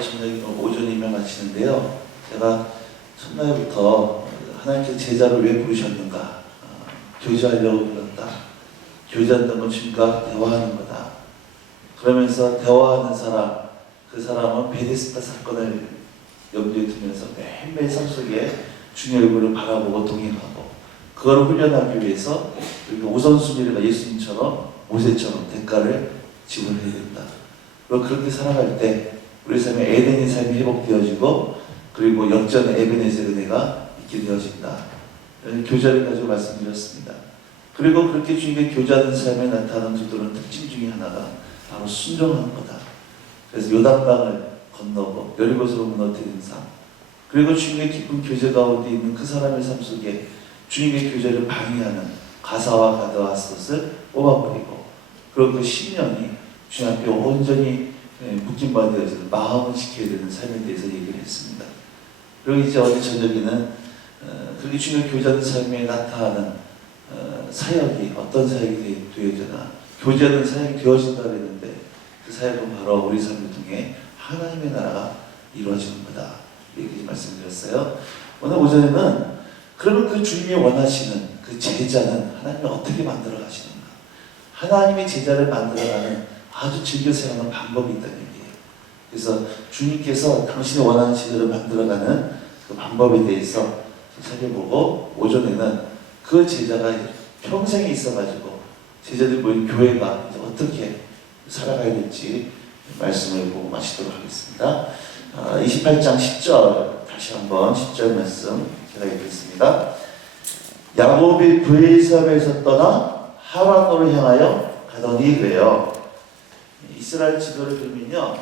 저녁 오전 예배 마치는데요. 제가 첫날부터 하나님께서 제자를 왜 부르셨는가? 교제하려고 불렀다. 교제한다는 건 주님과 대화하는 거다. 그러면서 대화하는 사람, 그 사람은 베데스다 사건을 염두에 두면서 매일매일 삶 속에 주님의 얼굴을 바라보고 동행하고, 그걸 훈련하기 위해서 우선순위가 예수님처럼 모세처럼 대가를 지불해야 된다. 그리고 그렇게 살아갈 때 우리 삶에 에덴의 삶이 회복되어지고, 그리고 역전의 에베네zer 은혜가 있게 되어진다. 교제를 가지고 말씀드렸습니다. 그리고 그렇게 주님께 교제하는 삶에 나타나는 두 다른 특징 중에 하나가 바로 순종하는 거다. 그래서 요단강을 건너고 여리고성을 무너뜨리는 삶, 그리고 주님의 깊은 교제 가운데 있는 그 사람의 삶 속에 주님의 교제를 방해하는 가사와 가드와 앗을 뽑아버리고, 그리고 그 신령이 주님 앞에 온전히 묶임 받아서 마음을 지켜야 되는 삶에 대해서 얘기를 했습니다. 그리고 이제 어제 저녁에는 그렇게 주님의 교제하는 삶에 나타나는 사역이 어떤 사역이 되어지나, 교제하는 사역이 되어진다 그랬는데, 그 사역은 바로 우리 삶을 통해 하나님의 나라가 이루어지는 거다, 이렇게 말씀드렸어요. 오늘 오전에는 그러면 그 주님이 원하시는 그 제자는 하나님이 어떻게 만들어 가시는가, 하나님의 제자를 만들어가는 아주 즐겨 생각하는 방법이 있다는 얘기예요. 그래서 주님께서 당신이 원하는 제자를 만들어가는 그 방법에 대해서 살펴보고, 오전에는 그 제자가 평생에 있어가지고 제자들이 모인 교회가 이제 어떻게 살아가야 될지 말씀을 보고 마치도록 하겠습니다. 28장 10절 다시 한번 10절 말씀 제가 읽겠습니다. 야곱이 브에르사바에서 떠나 하란으로 향하여 가더니 그래요. 이스라엘 지도를 보면요,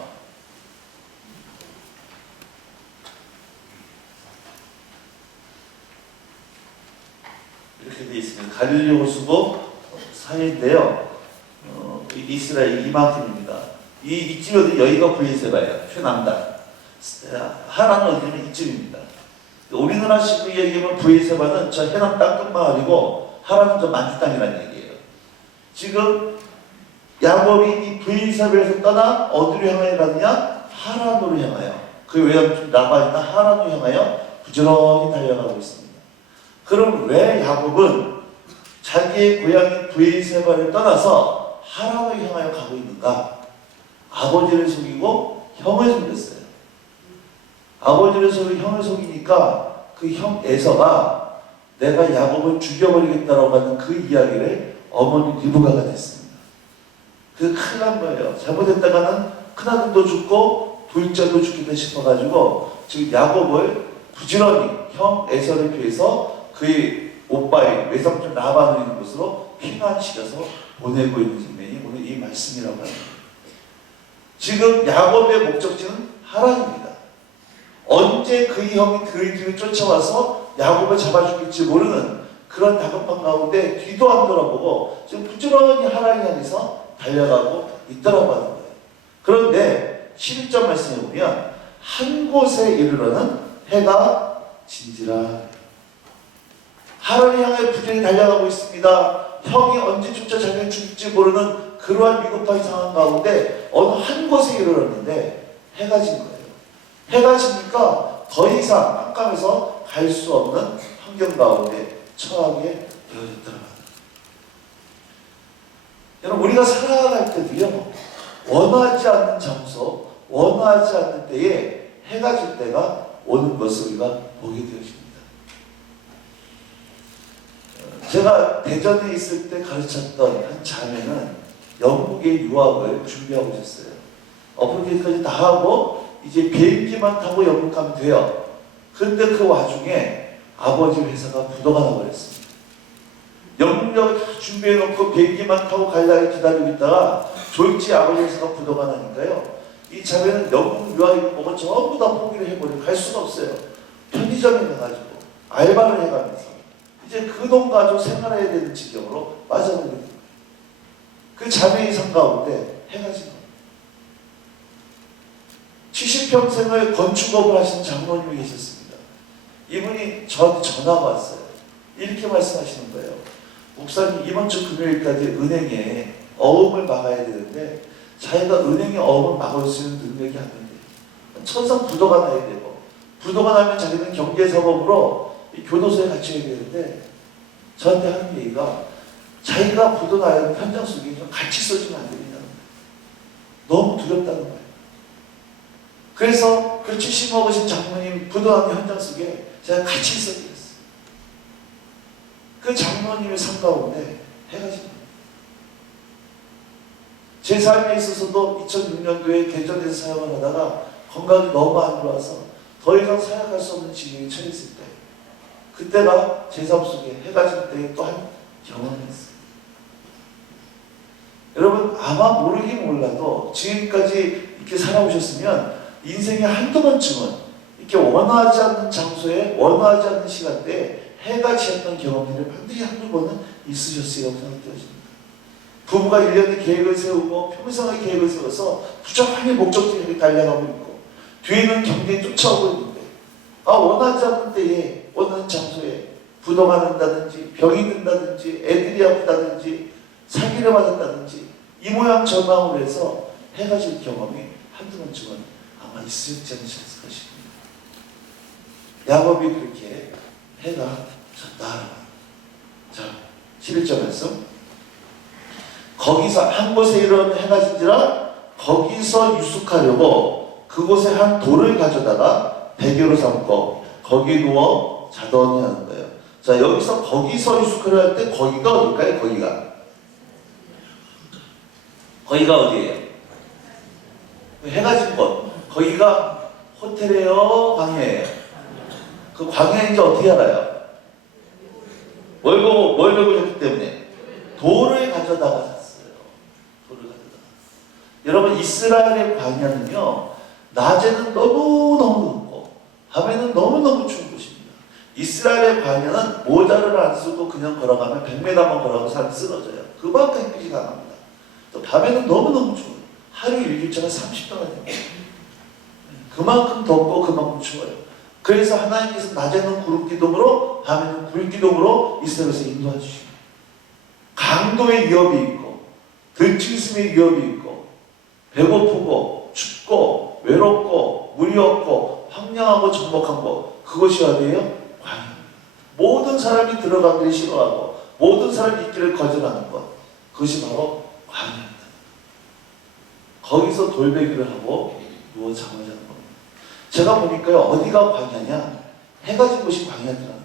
이렇게 되어 있습니다. 갈릴리 호수고 산인데요, 이스라엘 이만큼입니다. 이쯤이 여기가 브에르사바예요. 최남단. 하란은 어디냐면 이쯤입니다. 우리나라식으로 얘기하면 브에르사바는 저 해남 땅 끝마을이고 하란은 저 만주 땅이라는 얘기예요. 지금 야곱이 이 브에르사바에서 떠나 어디로 향하여 가느냐? 하란으로 향하여, 그 외곽 라바이나 하란으로 향하여 부지런히 달려가고 있습니다. 그럼 왜 야곱은 자기의 고향인 브에르사바를 떠나서 하란으로 향하여 가고 있는가? 아버지를 속이고 형을 속였어요. 아버지를 속이고 형을 속이니까 그 형 에서가 내가 야곱을 죽여버리겠다라고 하는 그 이야기를 어머니 리브가가 됐습니다. 그래서 큰일 난 거예요. 잘못했다가는 큰아들도 죽고 둘째도 죽겠다 싶어가지고 지금 야곱을 부지런히 형 에서를 피해서 그의 오빠의 외삼촌 라반을 있는 곳으로 피난시켜서 보내고 있는 장면이 오늘 이 말씀이라고 합니다. 지금 야곱의 목적지는 하란입니다. 언제 그의 형이 그의 뒤를 쫓아와서 야곱을 잡아 죽일지 모르는 그런 다급한 가운데 뒤도 안 돌아보고 지금 부지런히 하란을 향해서 달려가고 있더라고 하는 거예요. 그런데 11절 말씀에 보면 한 곳에 이르러는 해가 진지라. 하란을 향해 부지런히 달려가고 있습니다. 형이 언제 쫓아 자기를 죽일지 모르는 그러한 위급한 상황 가운데 어느 한 곳에 이르렀는데 해가 진 거예요. 해가 지니까 더 이상 깜깜해서 갈 수 없는 환경 가운데 처하게 되어졌더라고요. 여러분, 우리가 살아갈 때도요, 원하지 않는 장소, 원하지 않는 때에 해가 질 때가 오는 것을 우리가 보게 되어집니다. 제가 대전에 있을 때 가르쳤던 한 자매는 영국의 유학을 준비하고 있었어요. 어플리케이션까지 다 하고 이제 비행기만 타고 영국 가면 돼요. 근데 그 와중에 아버지 회사가 부도가 나버렸습니다. 영국역을 다 준비해놓고 비행기만 타고 가려고 기다리고 있다가 졸지 아버지 회사가 부도가 나니까요, 이 자매는 영국 유학이고 뭐가 전부 다 포기를 해버리고 갈 수가 없어요. 편의점에 가가지고 알바를 해가면서 이제 그 돈 가지고 생활해야 되는 지경으로 빠져버리게 됩니다. 그 자매의 삶 가운데 해가 진 겁니다. 70평생을 건축업을 하신 장로님이 계셨습니다. 이분이 저한테 전화가 왔어요. 이렇게 말씀하시는 거예요. 목사님, 이번 주 금요일까지 은행에 어음을 막아야 되는데 자기가 은행의 어음을 막을 수 있는 능력이 안 된대요. 천상 부도가 나야 되고, 부도가 나면 자기는 경제사범으로 교도소에 갇혀야 되는데, 저한테 하는 얘기가 자기가 부도 나야 현장 속에 같이 써주면 안 됩니다. 너무 두렵다는 거예요. 그래서 그 70 먹으신 장모님 부도 나는 현장 속에 제가 같이 있어드렸어요. 그 장모님의 삶 가운데 해가 집니다. 제 삶에 있어서도 2006년도에 개전에서 사역을 하다가 건강이 너무 안 좋아서 더 이상 사역할 수 없는 지경에 처했을 때, 그때가 제 삶 속에 해가 질 때 또 한 경험이었어요. 여러분, 아마 모르긴 몰라도 지금까지 이렇게 살아오셨으면 인생에 한두 번쯤은 이렇게 원하지 않는 장소에 원하지 않는 시간대에 해가 지었던 경험들이 반드시 한두 번은 있으셨으리라고 생각되어집니다. 부부가 1년의 계획을 세우고 평생의 계획을 세워서 부정하게 목적지에 달려가고 있고, 뒤에는 경쟁이 쫓아오고 있는데, 원하지 않는 때에 원하는 장소에 부도가 난다든지 병이 든다든지 애들이 아프다든지 사기를 맞았다든지 이 모양 저 모양으로 해서 해가 질 경험이 한두 번쯤은 아마 있으셨지 않으셨을 것입니다. 야곱이 그렇게 해가 졌다. 자, 11절 말씀. 거기서 한 곳에 이르러 해가 진지라 거기서 유숙하려고 그곳에 한 돌을 가져다가 베개로 삼고 거기 누워 자더니 하는 거예요. 자, 여기서 거기서 유숙하려 할 때 거기가 어딜까요? 거기가 어디예요? 해가 진 곳. 거기가 호텔이에요? 광야예요? 그 광야인지 어떻게 알아요? 뭘 보고 졌기 때문에? 돌을 가져다가 샀어요. 돌을 가져다가. 여러분, 이스라엘의 광야는요, 낮에는 너무너무 덥고 밤에는 너무너무 추운 곳입니다. 이스라엘의 광야는 모자를 안 쓰고 그냥 걸어가면 100m만 걸어가고 사람이 쓰러져요. 그만큼 햇빛이 강합니다. 또 밤에는 너무너무 추워요. 하루 일교차가 30도가 됩니다. 그만큼 덥고 그만큼 추워요. 그래서 하나님께서 낮에는 구름기둥으로 밤에는 불기둥으로 이스라엘에서 인도해 주십니다. 강도의 위협이 있고 들짐승의 위협이 있고 배고프고 춥고 외롭고 물이 없고 황량하고 적목한 곳, 그것이 어디예요? 광야입니다. 모든 사람이 들어가기를 싫어하고 모든 사람이 있기를 거절하는 것, 그것이 바로 광야입니다. 거기서 돌베기를 하고 누워 잠을 자는 겁니다. 제가 보니까요, 어디가 광야냐? 해가 진 곳이 광야더라는 거예요.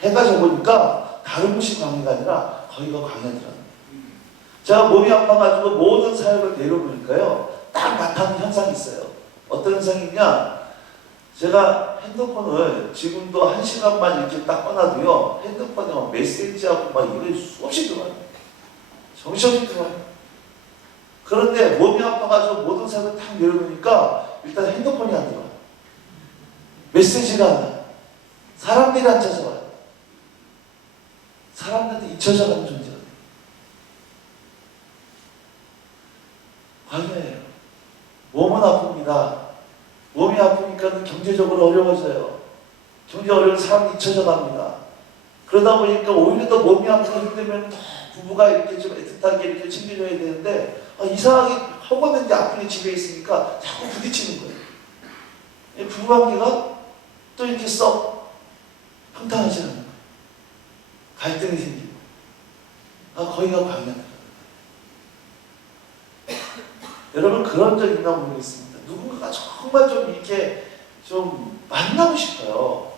해가 져보니까 다른 곳이 광야가 아니라 거기가 광야더라는 거예요. 제가 몸이 아파가지고 모든 사역을 내려보니까요, 딱 나타나는 현상이 있어요. 어떤 현상이냐? 제가 핸드폰을 지금도 1시간만 이렇게 딱 꺼놔도요, 핸드폰에 막 메시지하고 막 이런 수없이 들어와요. 정신없이 들어와요. 그런데 몸이 아파가지고 모든 사역을 딱 내려보니까 일단 핸드폰이 안 들어와요. 메시지가 안 와요. 사람들이 안 찾아와요. 사람들한테 잊혀져가는 존재가 돼요. 광야예요. 몸은 아픕니다. 몸이 아프니까 경제적으로 어려워져요. 경제 어려운 사람이 잊혀져 갑니다. 그러다 보니까 오히려 더 몸이 아프고 힘들면 더 부부가 이렇게 좀 애틋하게 이렇게 챙겨줘야 되는데, 이상하게 허겁는데 아프게 집에 있으니까 자꾸 부딪히는 거예요. 부부관계가 또 이렇게 썩 평탄하지 않는 거예요. 갈등이 생기고. 거기가 광야다. 여러분, 그런 적 있나 모르겠습니다. 누군가가 정말 좀 이렇게 좀 만나고 싶어요.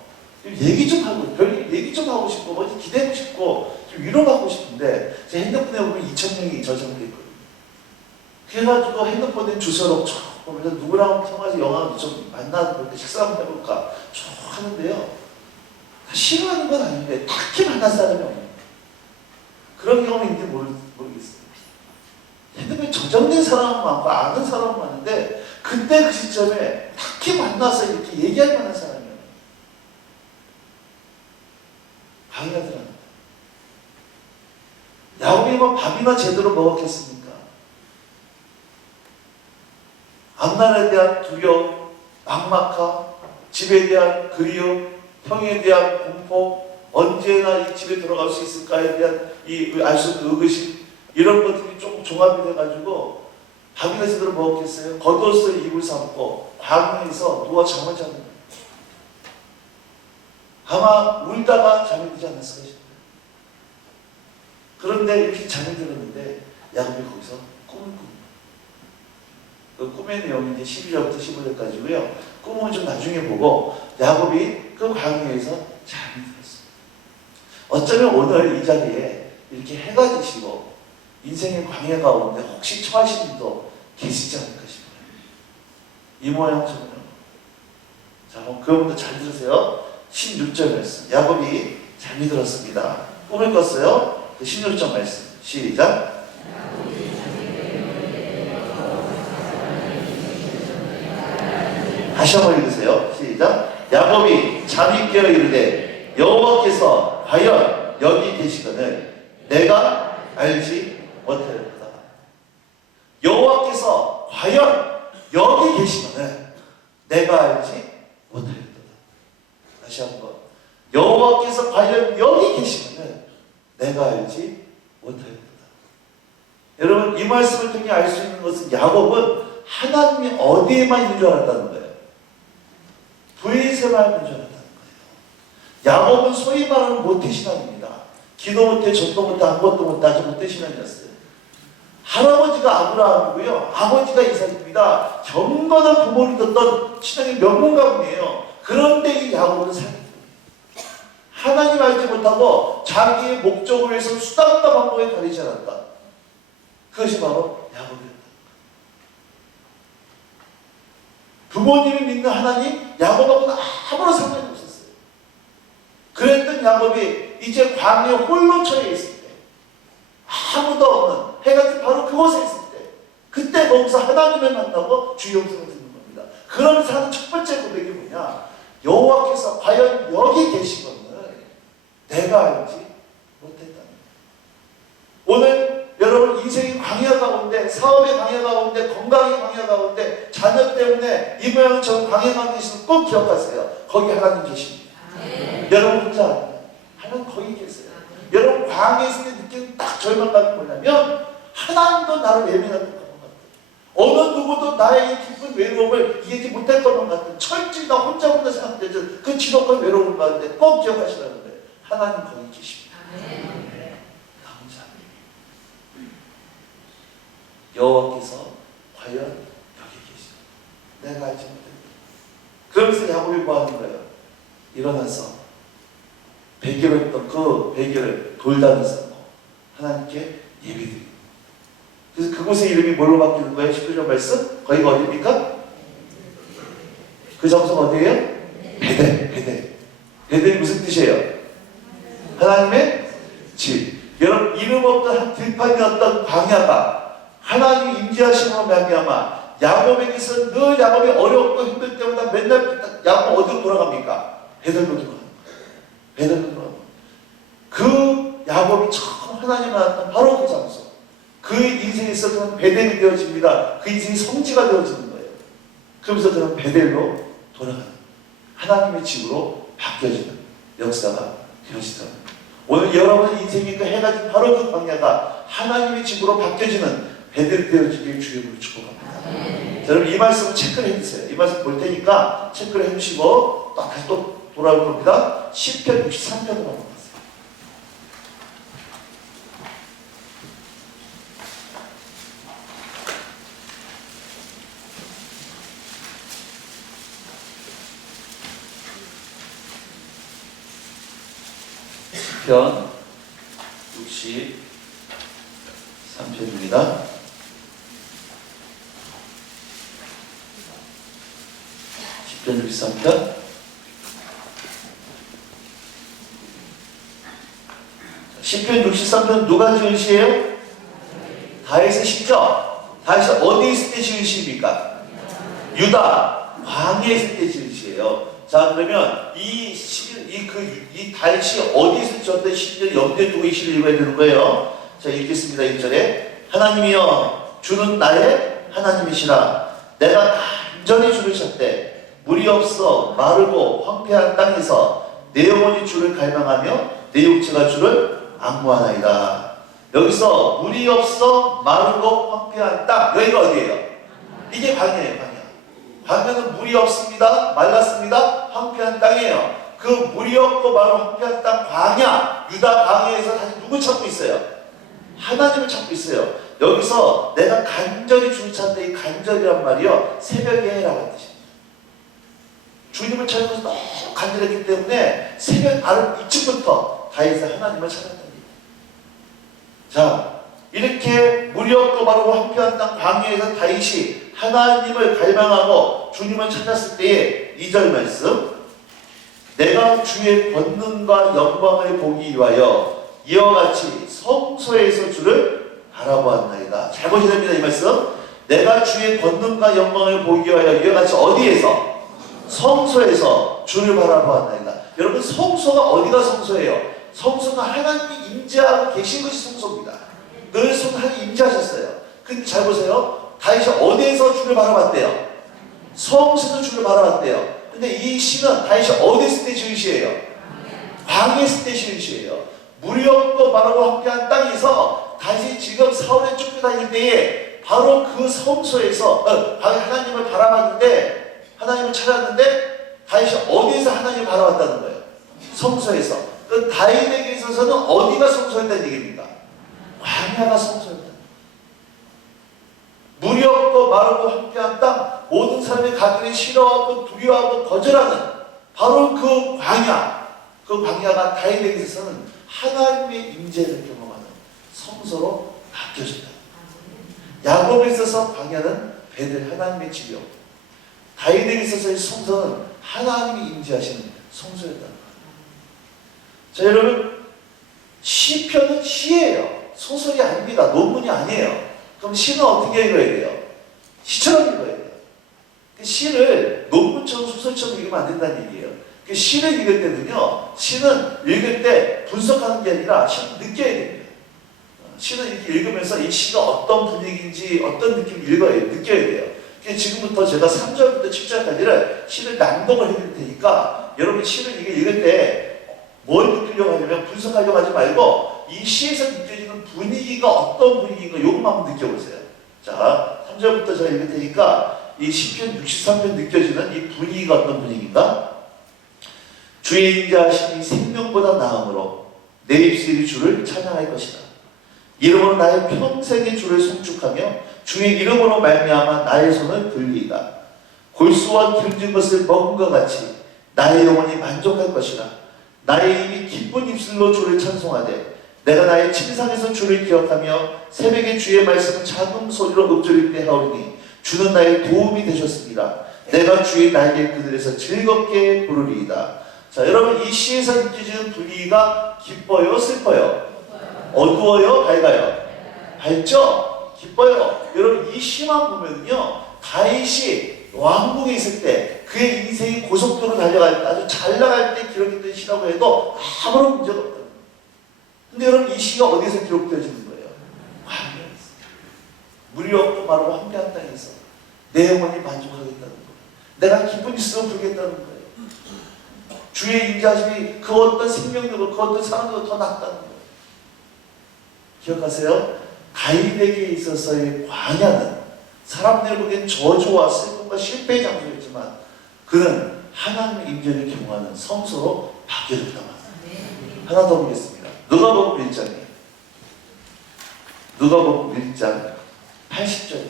얘기 좀 하고, 별 얘기 좀 하고 싶고, 어디 기대고 싶고, 좀 위로받고 싶은데, 제 핸드폰에 보면 2,000명이 저장돼 있거든요. 그래가지고 핸드폰에 주소록 쭉 보면서 누구랑 통화해서 영화 좀 만나볼까, 식사 한번 해볼까 쭉 하는데요. 다 싫어하는 건 아닌데, 딱히 만날 사람이 없네요. 그런 경험이 있는지 모르겠어요. 핸드폰에 저장된 사람은 많고, 아는 사람은 많은데, 그때 그 시점에 딱히 만나서 이렇게 얘기할 만한 사람이에요. 방해하더라고요. 야곱이 뭐 밥이나 제대로 먹었겠습니까? 앞날에 대한 두려움, 막막함, 집에 대한 그리움, 형에 대한 공포, 언제나 이 집에 들어갈 수 있을까에 대한 이 알 수 없는 의구심, 이런 것들이 조금 종합이 돼가지고 밥이나 제대로 먹었겠어요? 겉옷을 이불 삼고 광야에서 누워 잠을 자는 거예요. 아마 울다가 잠이 들지 않았을까 싶어요. 그런데 이렇게 잠이 들었는데 야곱이 거기서 꿈을 꿉니다. 그 꿈의 내용이 이제 12절부터 15절까지고요. 꿈은 좀 나중에 보고 야곱이 그 광야에서 잠이 들었어요. 어쩌면 오늘 이 자리에 이렇게 해가 지시고 인생의 광야 가운데 혹시 처하신 분도 계시지 않을까 싶어요. 이 모양 저 모양. 자, 그럼 그분도 잘 들으세요. 16절 말씀. 야곱이 잠이 들었습니다. 꿈을 꿨어요. 그 16절 말씀. 시작. 다시 한번 읽으세요. 시작. 야곱이 잠이 깨어 이르되 여호와께서 과연 여기 계시거늘 내가 알지 못하였다. 여호와께서 과연 여기 계시거늘 내가 알지 못하였다. 다시 한번. 여호와께서 과연 여기 계시거늘 내가 알지 못하였다. 여러분, 이 말씀을 통해 알 수 있는 것은 야곱은 하나님이 어디에만 있는 줄 알았다는 거예요. 브에세만 있는 줄 알았다는 거예요. 야곱은 소위 말하는 모태신앙입니다. 기도 못해, 전도 못해, 아무것도 못해, 아주 모태신앙이었어요. 할아버지가 아브라함이고요. 아버지가 이삭입니다. 경건한 부모를 뒀던 신앙의 명문가분이에요. 그런데 이 야곱은 사기꾼. 하나님 알지 못하고 자기의 목적을 위해서 수단과 방법에 가리지 않았다. 그것이 바로 야곱이었다. 부모님이 믿는 하나님, 야곱하고는 아무런 상관이 없었어요. 그랬던 야곱이 이제 광야에 홀로 처해 있을 때, 아무도 없는 해가 바로 그곳에 있을 때, 그때 거기서 하나님을 만나고 주 영성을 듣는 겁니다. 그러면서 하는 첫 번째 고백이 뭐냐? 여호와께서 과연 여기 계시거늘 내가 알지 못했다는 거예요. 오늘 여러분 인생의 광야 가운데, 사업의 광야 가운데, 건강의 광야 가운데, 자녀 때문에 이 모양 저 광야 가운데 있으면 꼭 기억하세요. 거기 하나님 계십니다. 여러분 혼자 아니에요. 하나님 거기 계세요. 여러분 광야에 있을 때 느끼는 딱 절망감이 뭐냐면 하나님도 나를 예민할 것 같은, 어느 누구도 나의 깊은 외로움을 이해하지 못할 것만 같은, 철저히 나 혼자 생각되는 그 지독한 외로움 가운데 꼭 기억하시라는 거예요. 하나님 거기 계십니다. 나 혼자 아니에요. 여호와께서 과연 여기 계시오. 내가 알지 못했다. 그러면서 야곱이 뭐 하는 거예요? 일어나서 베개를 했던 그 베개를 돌단에 쌓고 하나님께 예배드립니다. 그래서 그곳의 이름이 뭘로 바뀌는 거예요? 19절 말씀? 거기가 어디입니까? 그 장소가 어디예요? 베델. 베델이 무슨 뜻이에요? 하나님의 집. 여러분, 이름 없던 한 들판이었던 광야가 하나님이 임재하심으로 말미암아 야곱에게서 늘 야곱이 어렵고 힘들 때마다 맨날 야곱 어디로 돌아갑니까? 베델로 돌아갑니다. 베델로 돌아갑니다. 그 야곱이 처음 하나님 만났던 바로 그 장소, 그 인생에 있어서는 베델이 되어집니다. 그 인생이 성지가 되어지는 거예요. 그러면서 그는 베델로 돌아가는, 하나님의 집으로 바뀌어지는 역사가 되어지더라고요. 오늘 여러분 인생의 그 해가 진 바로 그 광야가 하나님의 집으로 바뀌어지는 베델이 되어지길 주님으로 축복합니다. 여러분 이 말씀을 체크를 해주세요. 이 말씀 볼 테니까 체크를 해주시고 다시 또 돌아올 겁니다. 시편 63편으로 한번 가세요. 시편 63편입니다. 시편 63편. 시편 63편 누가 지은 시예요? 다윗의 시죠? 다윗이 어디 있을 때 지은 시입니까? 유다 광야에 있을 때 지은 시예요. 자, 그러면 이 다윗이 어디 있을 때 어떤 시를 염두에 두고 이 시를 읽어야 되는 거예요. 자, 읽겠습니다. 1절에 하나님이여 주는 나의 하나님이시라. 내가 간절히 주를 찾되 물이 없어 마르고 황폐한 땅에서 내 영혼이 주를 갈망하며 내 육체가 주를 앙무하나이다. 여기서 물이 없어 마르고 황폐한 땅. 여기가 어디예요? 이게 광야예요. 광야. 광야는 물이 없습니다. 말랐습니다. 황폐한 땅이에요. 그 물이 없고 마르고 황폐한 땅 광야, 유다 광야에서 다시 누구 찾고 있어요? 하나님을 찾고 있어요. 여기서 내가 간절히 주를 찾는데 이 간절이란 말이요, 새벽에 해라고 뜻입니다. 주님을 찾으면서 너무 간절했기 때문에 새벽 이쯤부터 다윗은 하나님을 찾았다. 자, 이렇게 물이 없고 마르고 황폐한 땅 광야에서 다윗이 하나님을 갈망하고 주님을 찾았을 때에 2절 말씀, 내가 주의 권능과 영광을 보기 위하여 이와 같이 성소에서 주를 바라보았나이다. 잘 보셔야 됩니다. 이 말씀, 내가 주의 권능과 영광을 보기 위하여 이와 같이 어디에서? 성소에서 주를 바라보았나이다. 여러분, 성소가 어디가 성소예요? 성소가 하나님이 임재하고 계신 것이 성소입니다. 늘 하나님 임재하셨어요. 근데 잘 보세요. 다윗이 어디에서 주를 바라봤대요? 성소에서 주를 바라봤대요. 근데 이 시는 다윗이 어디 있을 때 지은 시예요? 광야에 있을 때 지은 시예요. 물이 없고 마르고 황폐한 땅에서 다윗이 지금 사울에 쫓겨다닐 때에 바로 그 성소에서 하나님을 바라봤는데, 하나님을 찾았는데 다윗이 어디에서 하나님을 바라봤다는 거예요? 성소에서. 그 다윗에게 있어서는 어디가 성소였다는 얘기입니까? 광야가 성소였다. 물이 없고 마르고 황폐한 땅, 모든 사람이 가기를 싫어하고 두려워하고 거절하는 바로 그 광야가 다윗에게 있어서는 하나님의 임재를 경험하는 성소로 바뀌어졌다. 야곱에 있어서 광야는 베들 하나님의 집이요, 다윗에게 있어서의 성소는 하나님이 임재하시는 성소였다. 자, 여러분, 시편은 시예요. 소설이 아닙니다. 논문이 아니에요. 그럼 시는 어떻게 읽어야 돼요? 시처럼 읽어야 돼요. 시를 논문처럼 소설처럼 읽으면 안 된다는 얘기예요. 시를 읽을 때는요, 시는 읽을 때 분석하는 게 아니라 시는 느껴야 됩니다. 시는 이렇게 읽으면서 이 시가 어떤 분위기인지 어떤 느낌을 느껴야 돼요. 지금부터 제가 3절부터 7절까지를 시를 낭독을 해드릴 테니까 여러분 시를 읽을 때 뭘 느끼려고 하냐면 분석하려고 하지 말고 이 시에서 느껴지는 분위기가 어떤 분위기인가 요것만 한번 느껴보세요. 자, 3절부터 제가 읽을 테니까 이 시편 63편 느껴지는 이 분위기가 어떤 분위기인가? 주의 인자하심이 생명보다 나음으로 내 입술이 주를 찬양할 것이다. 이름으로 나의 평생의 주를 송축하며 주의 이름으로 말미암아 나의 손을 들리이다. 골수와 기름진 것을 먹은 것 같이 나의 영혼이 만족할 것이다. 나의 입이 기쁜 입술로 주를 찬송하되 내가 나의 침상에서 주를 기억하며 새벽에 주의 말씀을 작은 소리로 읊조릴 때 하오니 주는 나의 도움이 되셨습니다. 내가 주의 날개 그늘에서 즐겁게 부르리이다. 자, 여러분, 이 시에서 느껴지는 분위기가 기뻐요, 슬퍼요? 어두워요, 밝아요? 밝죠? 기뻐요. 여러분, 이 시만 보면요, 다윗이 왕궁에 있을 때 그의 인생이 고속도로 달려갈 때, 아주 잘 나갈 때 기록했던 시라고 해도 아무런 문제가 없다. 근데 여러분, 이 시가 어디서 기록되어지는 거예요? 광야에서. 물이 없고 마르고 황폐한 땅에서 내 영혼이 만족하겠다는 거예요. 내가 기쁜 입술로 부르겠다는 거예요. 주의 인자심이 그 어떤 생명력을, 그 어떤 사람보다 더 낫다는 거예요. 기억하세요? 다윗에게 있어서의 광야는 사람들 보기엔 저주와 슬픔과 실패의 장소였지만 그는 하나님의 임재를 경험하는 성소로 바뀌어졌단 말이에요. 하나 더 보겠습니다. 누가복음 1장이에요. 누가복음 1장 80절.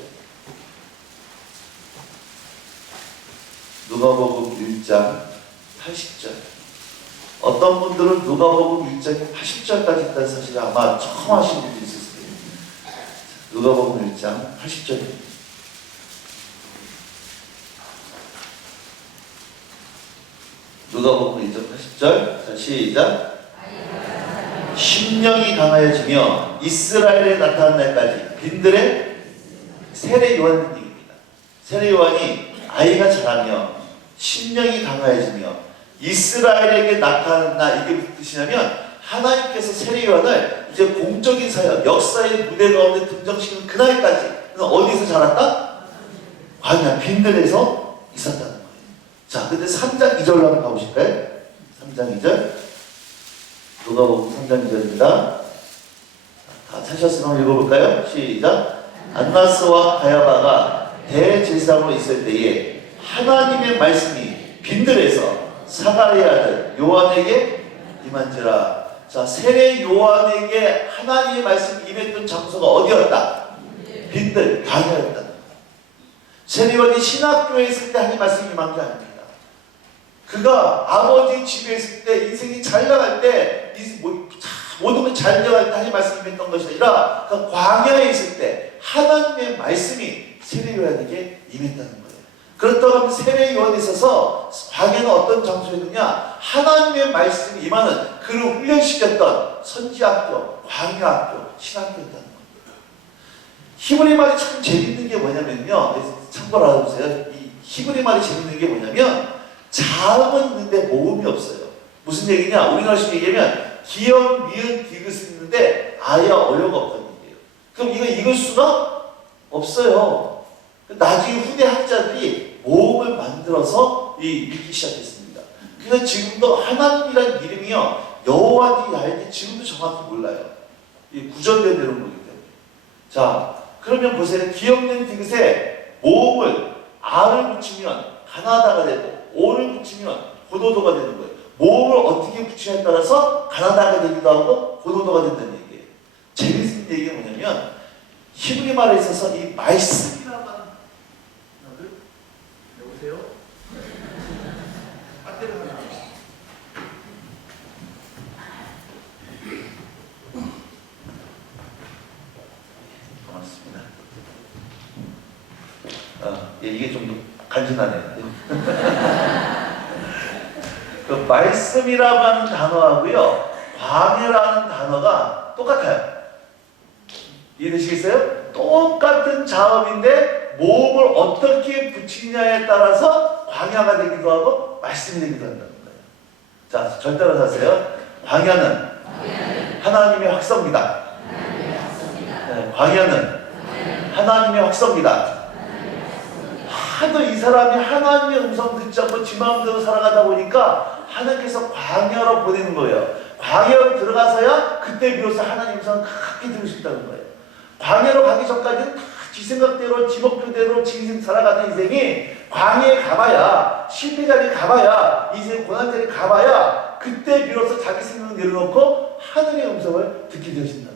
누가복음 1장 80절. 어떤 분들은 누가복음 1장에 80절까지 있다는 사실을 아마 처음 하신 분들이 있을 거예요. 누가복음 1장 80절입니다. 누가복음 1장 80절. 자, 시작. 심령이 강하여지며 이스라엘에 나타난 날까지 빈들의 세례 요한 얘기입니다. 세례 요한이 아이가 자라며 심령이 강하여지며 이스라엘에게 나타난 날, 이게 무슨 뜻이냐면 하나님께서 세례 요한을 이제 공적인 사역, 역사의 무대 가운데 등장시키는 그날까지 어디서 자랐다? 광야 빈들에서 있었다는 거예요. 자, 근데 3장 2절로 한번 가보실까요? 3장 2절. 누가복음 3장 2절입니다. 다 찾으셨으면 한번 읽어볼까요? 시작. 안나스와 가야바가 대제사장으로 있을 때에 하나님의 말씀이 빈들에서 사가랴의 아들 요한에게 임한지라. 자, 세례 요한에게 하나님의 말씀이 임했던 장소가 어디였다? 빈들, 광야였다. 세례 요한이 신학교에 있을 때 하나님의 말씀이 임한 게 아닙니다. 그가 아버지 집에 있을 때, 인생이 잘 나갈 때, 모든 게 잘 나갈 때 하나님의 말씀이 임했던 것이 아니라 그 광야에 있을 때 하나님의 말씀이 세례 요한에게 임했다는 거예요. 그렇다고 하면 세례 요한에 있어서 광야는 어떤 장소였느냐? 하나님의 말씀이 임하는 그를 훈련시켰던 선지학교, 광야학교, 신학교였다는 겁니다. 히브리 말이 참 재밌는 게 뭐냐면요. 참고로 알아두세요. 이 히브리 말이 재밌는 게 뭐냐면 자음은 있는데 모음이 없어요. 무슨 얘기냐? 우리나라식으로 얘기하면 기역, 미은, 디귿이 있는데 아예 어려가 없다는 얘기예요. 그럼 이거 읽을 수가 없어요. 나중에 후대 학자들이 모음을 만들어서 읽기 시작했습니다. 그래서 지금도 하나님이라는 이름이요, 여호와들이 알지 지금도 정확히 몰라요. 이 구전된 대로 보기 때문에. 자, 그러면 보세요. 기역된 디귿에 모음을 R을 붙이면 가나다가 되고 O를 붙이면 고도도가 되는 거예요. 모음을 어떻게 붙이냐에 따라서 가나다가 되기도 하고 고도도가 된다는 얘기예요. 재밌는 얘기가 뭐냐면 히브리 말에 있어서 이 말씀이라고 하는 단어를, 여보세요? 배터리가 하나. 고맙습니다. 이게 좀 간지나네요. 그 말씀이라고 하는 단어하고요, 광야라는 단어가 똑같아요. 이해되시겠어요? 똑같은 자음인데 모음을 어떻게 붙이냐에 따라서 광야가 되기도 하고 말씀이 되기도 한다는 거예요. 자, 절 따라서 하세요. 광야는 하나님의 확성기다. 네, 광야는 하나님의 확성기다. 하도 이 사람이 하나님의 음성 듣지 않고 지 마음대로 살아가다 보니까 하나님께서 광야로 보내는 거예요. 광야로 들어가서야 그때 비로소 하나님 음성을 크게 들을 수 있다는 거예요. 광야로 가기 전까지는 다 지 생각대로 지 목표대로 지 인생 살아가는 인생이, 광야에 가봐야, 실패 자리에 가봐야, 인생 고난 자리에 가봐야 그때 비로소 자기 생각을 내려놓고 하나님의 음성을 듣게 되신다.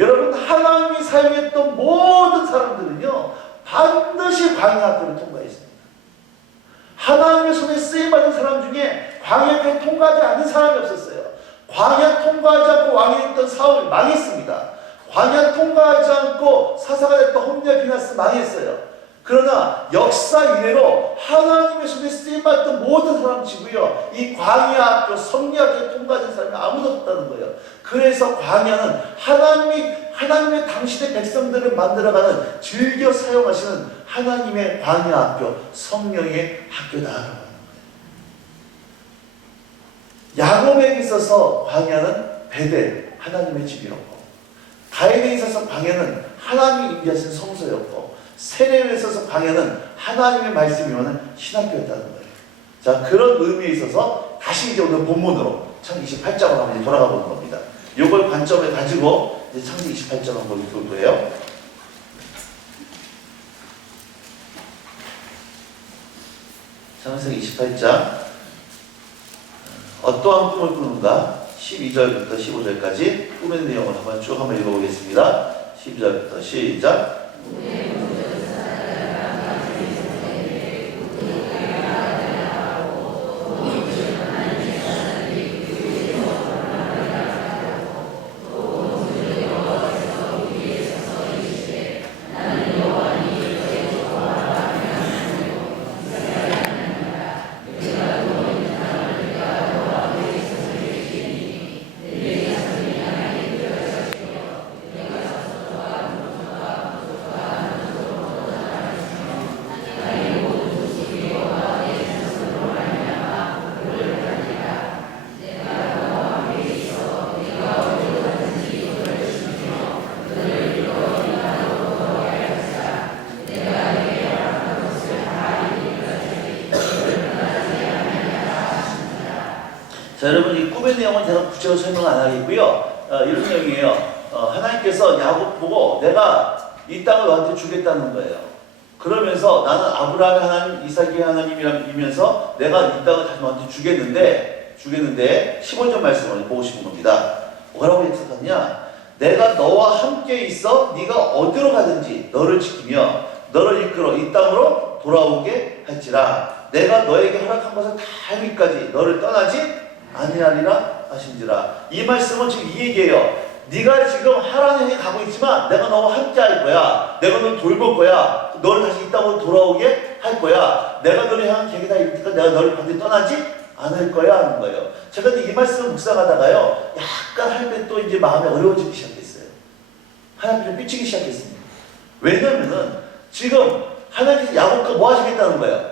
여러분, 하나님이 사용했던 모든 사람들은요 반드시 광야 학교를 통과했습니다. 하나님의 손에 쓰임받은 사람 중에 광야를 통과하지 않는 사람이 없었어요. 광야 통과하지 않고 왕이 됐던 사울 망했습니다. 광야 통과하지 않고 사사가 됐던 홈리아 비나스 망했어요. 그러나 역사 이래로 하나님의 손에 쓰임받던 모든 사람 치고요, 이 광야 학교, 성리학교에 통과된 사람이 아무도 없다는 거예요. 그래서 광야는 하나님의 당신의 백성들을 만들어가는, 즐겨 사용하시는 하나님의 광야 학교, 성령의 학교다라고 하는 거예요. 야곱에게 있어서 광야는 베델, 하나님의 집이었고, 가인에 있어서 광야는 하나님이 임재하신 성소였고, 세례에 있어서 광야는 하나님의 말씀이 오는 신학교였다는 거예요. 자, 그런 의미에 있어서 다시 이제 오늘 본문으로 창세기 28장으로 한번 돌아가 보는 겁니다. 이걸 관점을 가지고 이제 창세기 28장 한번 읽을 거예요. 창세기 28장 어떠한 꿈을 꾸는가? 12절부터 15절까지 꿈의 내용을 한번 읽어보겠습니다. 12절부터 시작. 자, 여러분, 이 꿈의 내용은 제가 구체적으로 설명 안 하겠고요. 이런 내용이에요. 하나님께서 야곱 보고 내가 이 땅을 너한테 주겠다는 거예요. 그러면서 나는 아브라함의 하나님, 이삭의 하나님이면서 내가 이 땅을 다시 너한테 주겠는데 15절 말씀을 보고 싶은 겁니다. 뭐라고 약속하냐? 내가 너와 함께 있어 네가 어디로 가든지 너를 지키며 너를 이끌어 이 땅으로 돌아오게 할지라. 내가 너에게 허락한 것을 다 이루기까지 너를 떠나지 아니하리라 하신지라. 이 말씀은 지금 이 얘기예요. 네가 지금 하나님에 가고 있지만 내가 너와 함께 할 거야. 내가 너를 돌볼 거야. 너를 다시 이 땅으로 돌아오게 할 거야. 내가 너를 향한 계획이 다 이룰 때까지 내가 너를 반드시 떠나지 않을 거야 하는 거예요. 제가 이 말씀을 묵상하다가요, 약간 할 때 또 이제 마음이 어려워지기 시작했어요. 하나님이 좀 삐치기 시작했습니다. 왜냐면은 지금 하나님께서 야곱과 뭐 하시겠다는 거예요?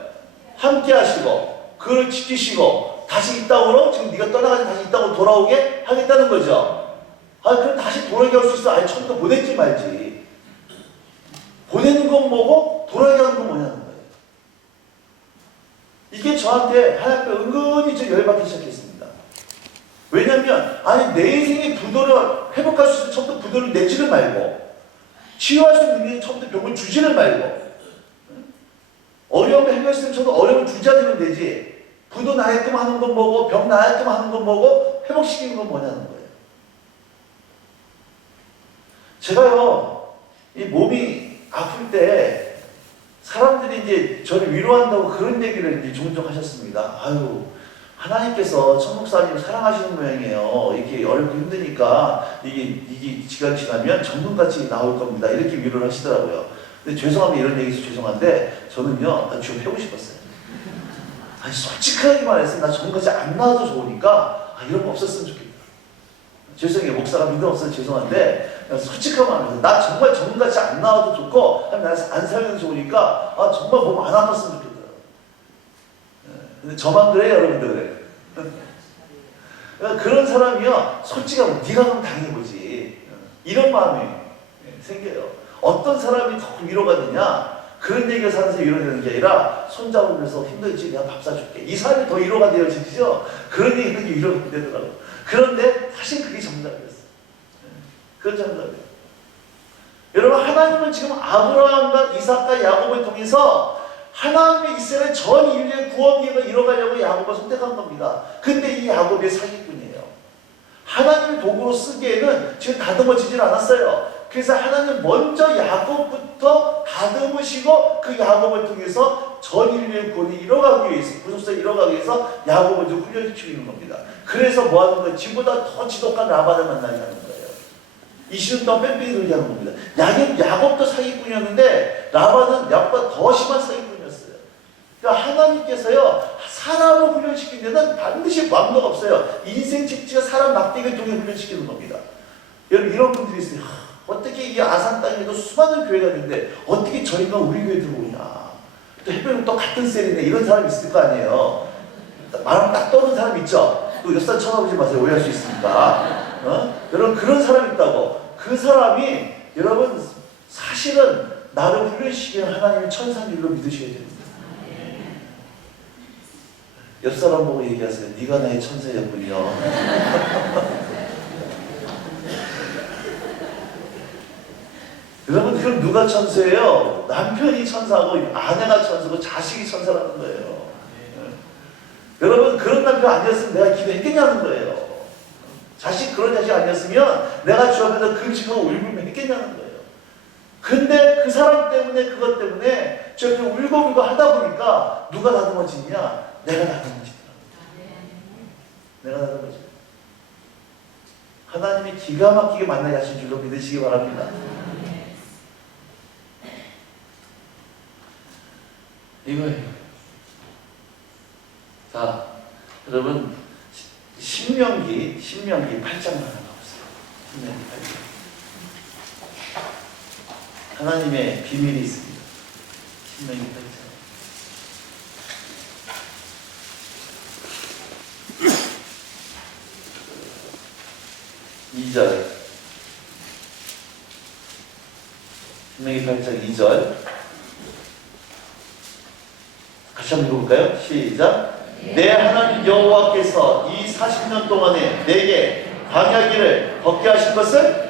함께 하시고 그를 지키시고 다시 이 땅으로 지금 네가 떠나가지 다시 이 땅으로 돌아오게 하겠다는 거죠. 그럼 다시 돌아오게 할 수 있어? 아니 처음부터 보냈지 말지. 보내는 건 뭐고 돌아오게 하는 건 뭐냐는 거예요. 이게 저한테 하나님께 은근히 좀 열받기 시작했습니다. 왜냐면 아니 내 인생의 부도를 회복할 수 있는 처음부터 부도를 내지를 말고 치유할 수 있는 처음부터 병을 주지를 말고 어려움을 해결했으면 저도 어려움을 주지 않으면 되지. 부도 나게끔 하는 건 뭐고 병 나게끔 하는 건 뭐고 회복시키는 건 뭐냐는 거예요. 제가요 이 몸이 아플 때 사람들이 이제 저를 위로한다고 그런 얘기를 이제 종종 하셨습니다. 아유 하나님께서 천국사님을 사랑하시는 모양이에요. 이렇게 어렵고 힘드니까 이게 시간 지나면 전문같이 나올 겁니다. 이렇게 위로를 하시더라고요. 근데 죄송하면 이런 얘기해서 죄송한데 저는요 좀 해보고 싶었어요. 아니 솔직하게 말해서 나 전문같이 안 나와도 좋으니까 이런 거 없었으면 좋겠다. 죄송해요. 목사가 믿음 없어서 죄송한데 솔직하게 말해서 나 정말 전문같이 안 나와도 좋고 나는 안 살면 좋으니까 정말 몸 안 아팠으면 좋겠더라고요. 근데 저만 그래요? 여러분들 그래요? 그런 사람이요 솔직하고 네가 그럼 당해보지 이런 마음이 생겨요. 어떤 사람이 더 위로가 되냐? 그런 얘기를 하는 사람이 위로되는 게 아니라 손잡으면서 힘들지 내가 밥 사줄게. 이 사람이 더 위로가 되어지죠. 그런 얘기는 위로가 되더라고요. 그런데 사실 그게 정답이었어요. 그건 정답이에요. 여러분 하나님은 지금 아브라함과 이삭과 야곱을 통해서 하나님의 이스라엘 전 인류의 구원 계획을 이뤄가려고 야곱을 선택한 겁니다. 근데 이 야곱이 사기꾼이에요. 하나님의 도구로 쓰기에는 지금 다듬어지질 않았어요. 그래서 하나님은 먼저 야곱부터 다듬으시고 그 야곱을 통해서 전 인류의 구원이 이뤄가기 위해서 구속사를 이뤄가기 위해서 야곱을 좀 훈련시키고 있는 겁니다. 그래서 뭐 하는 거예요? 지금보다 더 지독한 라반을 만나게 하는 거예요. 20년 동안 뺑뺑이 돌게 하는 겁니다. 야곱도 사기꾼이었는데 라반은 야곱보다 더 심한 사기꾼이었어요. 그러니까 하나님께서요 사람을 훈련시키는 데는 반드시 왕도가 없어요. 인생 직지가 사람 막대기를 통해 훈련시키는 겁니다. 여러분 이런 분들이 있어요. 어떻게 이 아산 땅에도 수많은 교회가 있는데 어떻게 저희가 우리 교회 들어오냐. 또 해변은 또 같은 셀이네. 이런 사람이 있을 거 아니에요. 말하면 딱 떠오르는 사람 있죠. 또 옆산 쳐다보지 마세요. 오해할 수 있으니까. 여러분 그런 사람이 있다고. 그 사람이 여러분 사실은 나를 훈련시키는 하나님의 천사인 줄로 믿으셔야 됩니다. 옆 사람 보고 얘기하세요. 네가 나의 천사였군요. 여러분 그럼 누가 천사예요? 남편이 천사고 아내가 천사고 자식이 천사라는 거예요. 여러분 그런 남편 아니었으면 내가 기도했겠냐는 거예요. 자식 그런 자식 아니었으면 내가 주 앞에서 금식하고 울고 했겠냐는 거예요. 근데 그 사람 때문에 그것 때문에 저렇게 울고 하다 보니까 누가 다듬어지냐? 내가 다듬어지더라고요. 내가 다듬어져요. 하나님이 기가 막히게 만나게 하신 줄로 믿으시기 바랍니다. 이거예요. 자, 여러분 신명기 8장 하나 나오세요. 신명기 8장. 하나님의 비밀이 있습니다. 신명기 8장. 신명기 8장 2절. 같이 한번 읽어볼까요? 시작. 내 하나님 여호와께서 이 40년 동안에 내게 광야 길을 걷게 하신 것은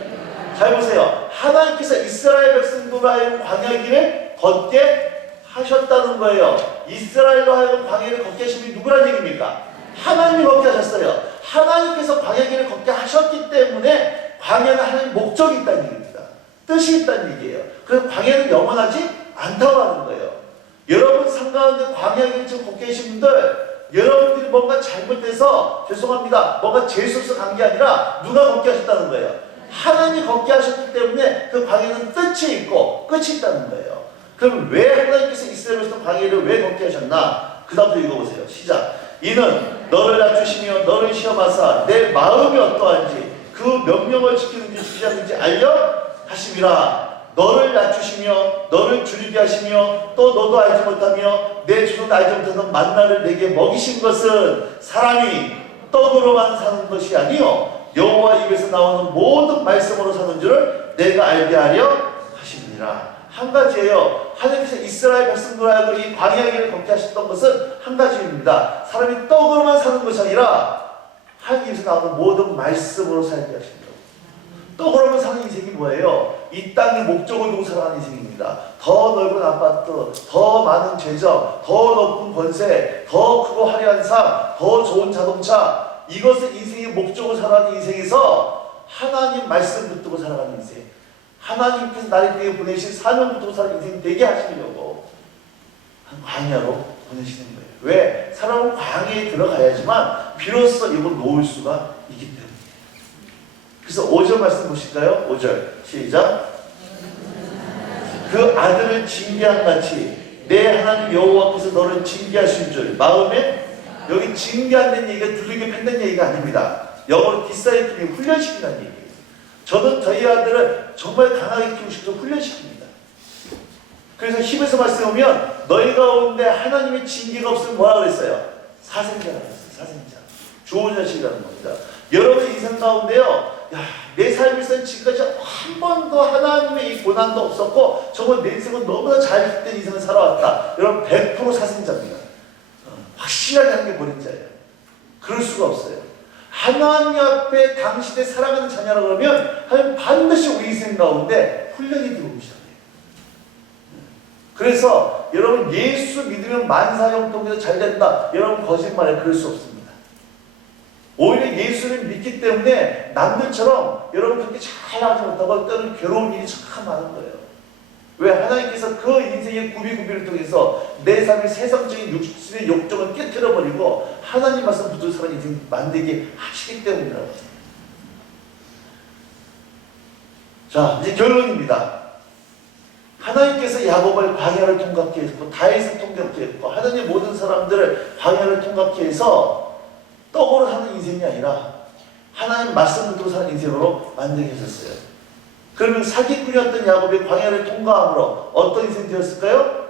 잘 보세요. 하나님께서 이스라엘 백성들로 하여금 광야 길에 걷게 하셨다는 거예요. 이스라엘로 하여금 광야를 걷게 하신 분이 누구란 얘기입니까? 하나님이 걷게 하셨어요. 하나님께서 광야 길을 걷게 하셨기 때문에 광야는 하나님 목적이 있다는 얘기입니다. 뜻이 있다는 얘기예요. 그래서 광야는 영원하지 않다고 하는 거예요. 여러분 삶 가운데 광야 길을 지금 걷게 하신 분들, 여러분들이 뭔가 잘못돼서 죄송합니다. 뭔가 재수없어 간 게 아니라 누가 걷게 하셨다는 거예요. 하나님이 걷게 하셨기 때문에 그 광야는 뜻이 있고 끝이 있다는 거예요. 그럼 왜 하나님께서 이스라엘에서 광야를 왜 걷게 하셨나? 그 다음부터 읽어보세요. 시작. 이는 너를 낮추시며 너를 시험하사 내 마음이 어떠한지 그 명령을 지키는지 지키지 않는지 알려 하심이라. 너를 낮추시며 너를 줄이게 하시며 또 너도 알지 못하며 내 주는 알지 못하던 만나를 내게 먹이신 것은 사람이 떡으로만 사는 것이 아니요 여호와 입에서 나오는 모든 말씀으로 사는 줄을 내가 알게 하려 하심이니라. 한 가지예요. 하나님께서 이스라엘 백성들하고 이 광야 길을 걷게 하셨던 것은 한 가지입니다. 사람이 떡으로만 사는 것이 아니라 하나님께서 나오는 모든 말씀으로 살게 하십니다. 떡으로만 사는 인생이 뭐예요? 이 땅의 목적을 두고 살아가는 인생입니다. 더 넓은 아파트, 더 많은 재정, 더 높은 권세, 더 크고 화려한 삶, 더 좋은 자동차, 이것을 인생의 목적으로 살아가는 인생에서 하나님 말씀 붙들고 살아가는 인생, 하나님께서 나를 위해 보내신 사명 붙들고 살아가는 인생이 되게 하시려고 광야로 보내시는 거예요. 왜? 사람은 광야에 들어가야지만 비로소 이걸 놓을 수가 있기 때문에. 그래서 5절 말씀 보실까요? 5절 시작. 그 아들을 징계한 같이 내 하나님 여호와께서 너를 징계하신 줄 마음에, 여기 징계한다는 얘기가 두들겨 팬다는 얘기가 아닙니다. 영어로 디사이플링, 훈련시킨다는 얘기예요. 저는 저희 아들을 정말 강하게 키우고 싶어서 훈련시킵니다. 그래서 힘에서 말씀해 보면 너희 가운데 하나님의 징계가 없으면 뭐라 그랬어요? 사생자라고 했어요. 사생자. 좋은 자식이라는 겁니다. 여러분 인생 가운데요, 야, 내 삶에서는 지금까지 한 번도 하나님의 이 고난도 없었고 정말 내 인생은 너무나 잘된 인생을 살아왔다. 여러분 100% 사생자입니다. 확실하게 한 게 버린 자예요. 그럴 수가 없어요. 하나님 앞에 당신의 사랑하는 자녀라고 그러면 하나님 반드시 우리 인생 가운데 훈련이 들어오기 시작해요. 그래서 여러분 예수 믿으면 만사형통해서 잘 된다. 여러분 거짓말에 그럴 수 없습니다. 오히려 예수를 믿기 때문에 남들처럼 여러분 그렇게 잘하지 못하고 때로는 괴로운 일이 참 많은 거예요. 왜? 하나님께서 그 인생의 구비구비를 통해서 내 삶의 세상적인 육신의 욕정을 깨트려버리고 하나님 말씀 붙들고 사는 인생 만들게 하시기 때문이라고. 자, 이제 결론입니다. 하나님께서 야곱을 광야를 통과케 했고 다윗을 통과케 했고 하나님 모든 사람들을 광야를 통과케 해서 떡으로 사는 인생이 아니라 하나님 말씀 붙들고 사는 인생으로 만들게 하셨어요. 그러면 사기꾼이었던 야곱이 광야를 통과함으로 어떤 인생이 되었을까요?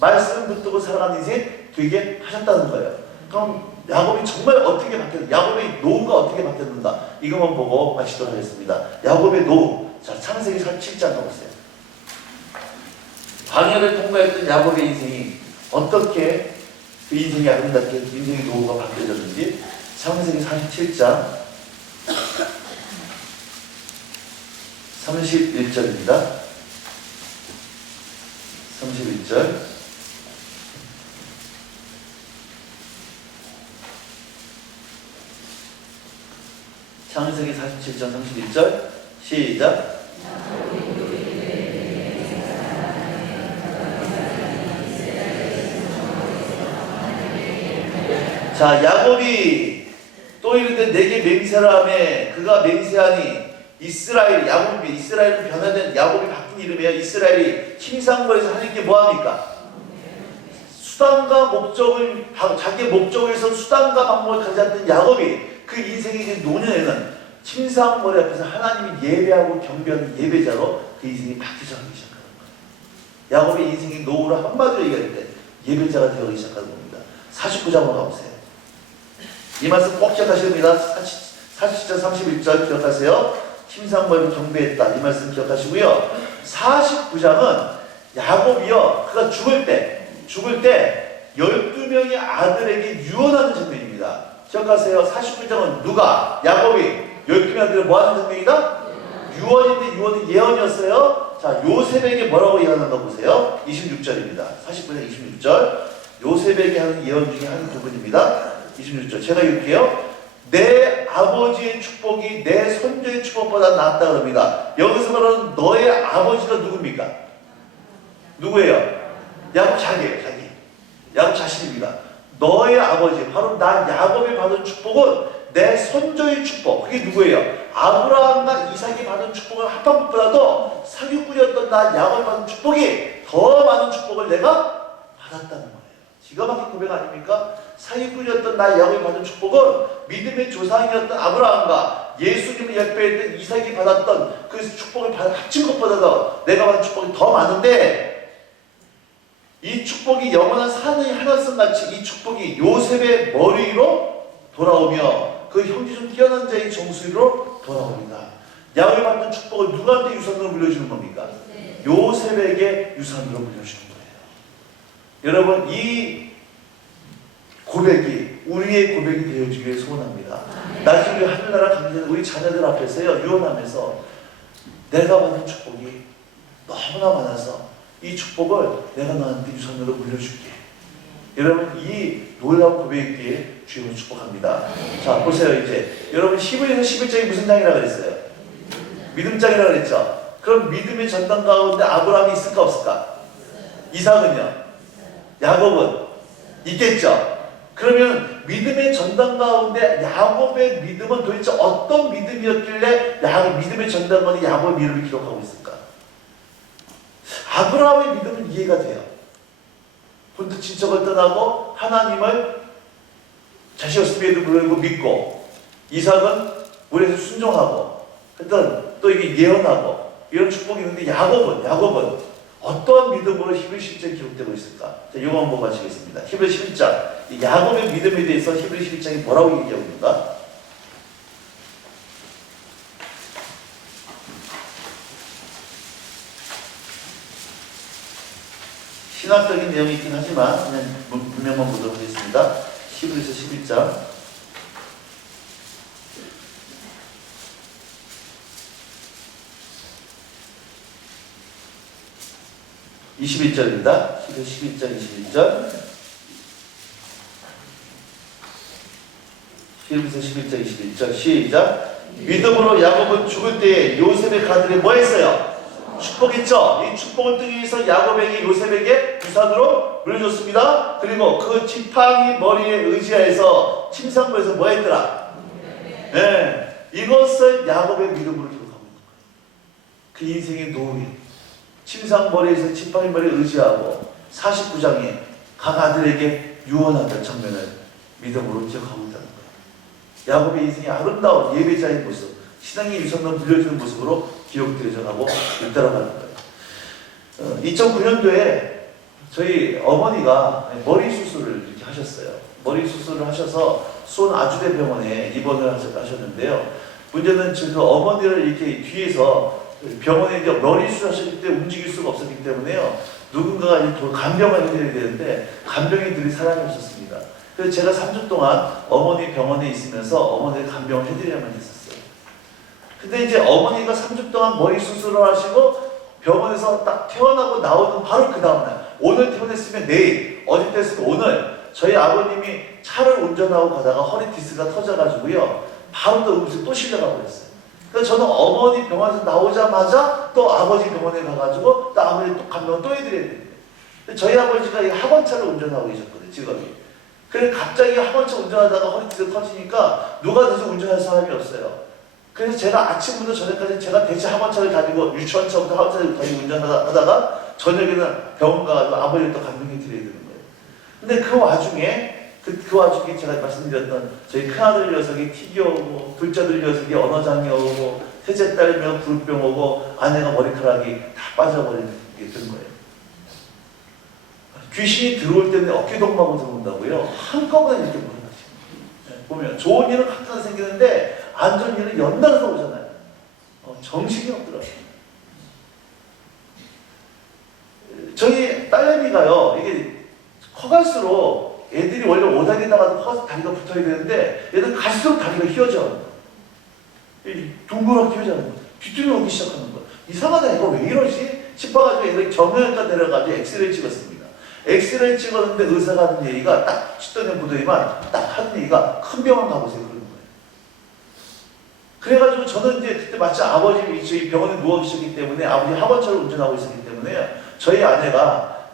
말씀 붙들고 살아가는 인생 되게 하셨다는 거예요. 그럼 야곱이 정말 어떻게 바뀌었는가? 야곱의 노후가 어떻게 바뀌었는가? 이것만 보고 마치도록 하겠습니다. 야곱의 노후. 자, 창세기 7장 가보세요. 광야를 통과했던 야곱의 인생이 어떻게 그 인생이 아름답게 인생의 노후가 바뀌어졌는지 창세기 47장 31절입니다. 31절. 창세기 47장 31절 시작. 자, 야곱이 또 이르되 내게 맹세하라매 그가 맹세하니 이스라엘, 야곱이, 이스라엘은 변화된 야곱이 바뀐 이름이에요. 이스라엘이 침상거리에서 하나님께 뭐합니까? 수단과 목적을, 자기의 목적을 위해서 수단과 방법을 가져왔던 야곱이 그 인생의 이제 노년에는 침상거리 앞에서 하나님이 예배하고 경배하는 예배자로 그 인생이 바뀌어가기 시작하는 거예요. 야곱의 인생의 노후를 한마디로 얘기할 때 예배자가 되어가기 시작하는 겁니다. 49장으로 가보세요. 이 말씀 꼭 기억하셔야 됩니다. 47장 31절 기억하세요. 침상거리로 경배했다. 이 말씀 기억하시고요. 49장은 야곱이요, 그가 죽을 때 12명의 아들에게 유언하는 장면입니다. 기억하세요. 49장은 누가? 야곱이 12명의 아들은 뭐하는 장면이다? 유언인데 유언은 예언이었어요. 자, 요셉에게 뭐라고 예언한가 보세요. 26절입니다. 40분에 26절. 요셉에게 하는 예언 중에 한 부분입니다. 26절. 제가 읽을게요. 내 아버지의 축복이 내 손주의 축복보다 낫다 그럽니다. 여기서 말하는 너의 아버지가 누굽니까? 누구예요? 야곱 자기예요. 자기. 야곱 자신입니다. 너의 아버지, 바로 나 야곱이 받은 축복은 내 손주의 축복. 그게 누구예요? 아브라함과 이삭이 받은 축복을 합한 것보다도 사기꾼이었던 나 야곱이 받은 축복이 더 많은 축복을 내가 받았다는 거예요. 기가 막힌 고백 아닙니까? 사기꾼이었던 나 야곱이 받은 축복은 믿음의 조상이었던 아브라함과 예수님을 예배했던 이삭이 받았던 그 축복을 합친 것보다도 내가 받은 축복이 더 많은데, 이 축복이 영원한 산의 하나씩 같이 이 축복이 요셉의 머리 위로 돌아오며 그 형제 중 뛰어난 자의 정수리로 돌아옵니다. 야곱이 받는 축복을 누구한테 유산으로 물려주는 겁니까? 요셉에게 유산으로 물려주는 거예요. 여러분, 이 고백이 우리의 고백이 되어주기를 소원합니다. 나중에 하늘나라 강제는 우리 자녀들 앞에서요, 유언하면서 내가 받은 축복이 너무나 많아서 이 축복을 내가 너한테 유산으로 물려줄게. 여러분, 이 놀라운 고백에 주님을 축복합니다. 자, 보세요. 이제 여러분, 히브리서 11장이 무슨 장이라고 그랬어요? 믿음장이라고 그랬죠. 그럼 믿음의 전당 가운데 아브라함이 있을까 없을까? 이삭은요? 야곱은? 있겠죠. 그러면 믿음의 전당 가운데 야곱의 믿음은 도대체 어떤 믿음이었길래 믿음의 전당 가운데 야곱의 이름을 기록하고 있을까? 아브라함의 믿음은 이해가 돼요. 본토 친척을 떠나고 하나님을 자신의 스피에도 물고 믿고, 이삭은 물에서 순종하고, 하여튼 또 이게 예언하고 이런 축복이 있는데, 야곱은 어떠한 믿음으로 히브리 11장에 기록되고 있을까? 자, 이거 한번 마치겠습니다. 히브리 11장, 야곱의 믿음에 대해서 히브리 11장이 뭐라고 얘기하고 있는가? 신학적인 내용이 있긴 하지만 그냥 문명만 보도록 하겠습니다. 히브리서 11장 21절입니다. 히브리서 11장 21절. 히브리서 11장 21절 시작. 믿음으로 야곱은 죽을 때에 요셉의 가들이 뭐 했어요? 축복했죠. 이 축복을 뜨기 위해서 야곱에게 요셉에게 유산으로 물려줬습니다. 그리고 그 지팡이 머리에 의지하여서 침상부에서 뭐 했더라? 네, 이것을 야곱의 믿음으로 기록하고 있는 거예요. 그 인생의 노후에 침상 머리에서 지팡이 머리에 의지하고 49장에 각 아들에게 유언하던 장면을 믿음으로 기억하고 있다는 거예요. 야곱의 인생의 아름다운 예배자의 모습, 신앙의 유산으로 물려주는 모습으로 기록되어져 가고 있다라는 거예요. 2009년도에 저희 어머니가 머리 수술을 이렇게 하셨어요. 머리 수술을 하셔서 수원 아주대병원에 입원을 하셨는데요. 문제는 그 어머니를 이렇게 뒤에서 병원에 이제 머리 수술하셨기 때문에 움직일 수가 없었기 때문에요. 누군가가 이제 간병을 해드려야 되는데 간병인들이 사람이 없었습니다. 그래서 제가 3주 동안 어머니 병원에 있으면서 어머니를 간병을 해드려야만 했었어요. 근데 이제 어머니가 3주 동안 머리 수술을 하시고 병원에서 딱 퇴원하고 나오는 바로 그 다음날, 오늘 퇴원했으면 내일, 어제 퇴원했으면 오늘, 저희 아버님이 차를 운전하고 가다가 허리 디스크가 터져가지고요, 바로 또 응급실에 또 실려가 버렸어요. 그래서 저는 어머니 병원에서 나오자마자 또 아버지 병원에 가가지고 또 아버지 또 간병을 또 해드려야 돼요. 저희 아버지가 학원차를 운전하고 계셨거든요, 직업이. 그래서 갑자기 학원차 운전하다가 허리 디스크 터지니까 누가 대신 운전할 사람이 없어요. 그래서 제가 아침부터 저녁까지 제가 대체 학원차를 다니고 유치원차부터 학원차를 다니고 운전하다가 저녁에는 병원 가가지고 아버지를 또 간병해 드려야 되는 거예요. 근데 그 와중에 제가 말씀드렸던 저희 큰아들 녀석이 틱이 오고, 둘째들 녀석이 언어장애 오고, 셋째 딸이면 불병 오고, 아내가 머리카락이 다 빠져버리는 게 된 거예요. 귀신이 들어올 때는 어깨동무하고 들어온다고요. 한꺼번에 이렇게 몰아가지고. 보면 좋은 일은 각각 생기는데 안 좋은 일은 연달아서 오잖아요. 정신이 없더라고요. 저희 딸내미가요, 이게 커갈수록 애들이 원래 오다리다가도 커서 다리가 붙어야 되는데 얘는 갈수록 다리가 휘어져. 둥그렇게 하자는 거예요. 뒤뚱이 오기 시작하는 거예요. 이상하다, 이거 왜 이러지? 싶어가지고 애들이 정형외과 내려가지고 엑스레이 찍었습니다. 엑스레이 찍었는데 의사가 하는 얘기가 딱 10도 부더니만 딱 하는 얘기가 큰 병원 가보세요. 그러는 거예요. 그래가지고 저는 이제 그때 마침 아버지 저희 병원에 누워 계셨기 때문에 아버지 학원차를 운전하고 있었기 때문에 저희 아내가